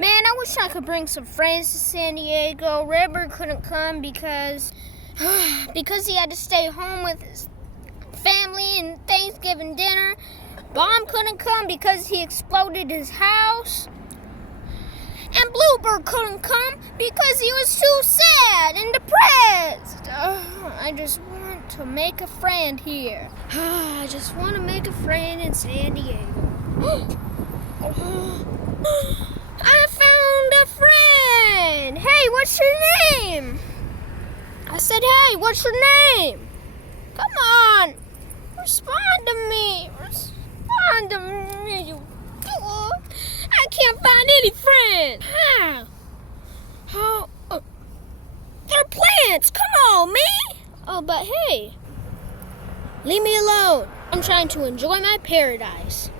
Man, I wish I could bring some friends to San Diego. River couldn't come because he had to stay home with his family and Thanksgiving dinner. Bomb couldn't come because he exploded his house. And Bluebird couldn't come because he was too sad and depressed. I just want to make a friend here. I just want to make a friend in San Diego. I found a friend. Hey, what's your name? I said, hey, what's your name? Come on. Respond to me. Respond to me, you fool. I can't find any friends. How? They're plants. Come on, me. Oh, but hey. Leave me alone. I'm trying to enjoy my paradise.